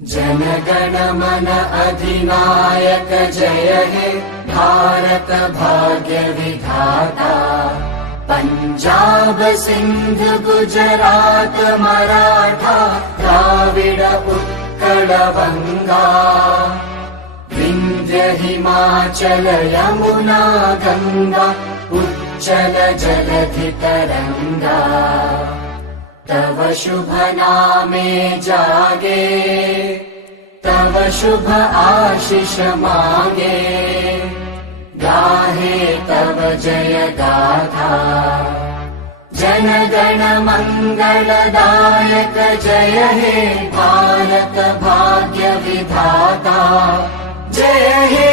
जनगण मन अधिनायक जय हे भारत भाग्य विधाता। पंजाब सिंध गुजरात मराठा द्राविड उत्कल बंगा। विंध्य हिमाचल यमुना गंगा उच्चल जलधि तरंगा। तव शुभ नामे जागे तव शुभ आशीष मांगे। गाहे तव जय गाथा जनगण मंगलदायक जय हे भारत भाग्य विधाता। जय हे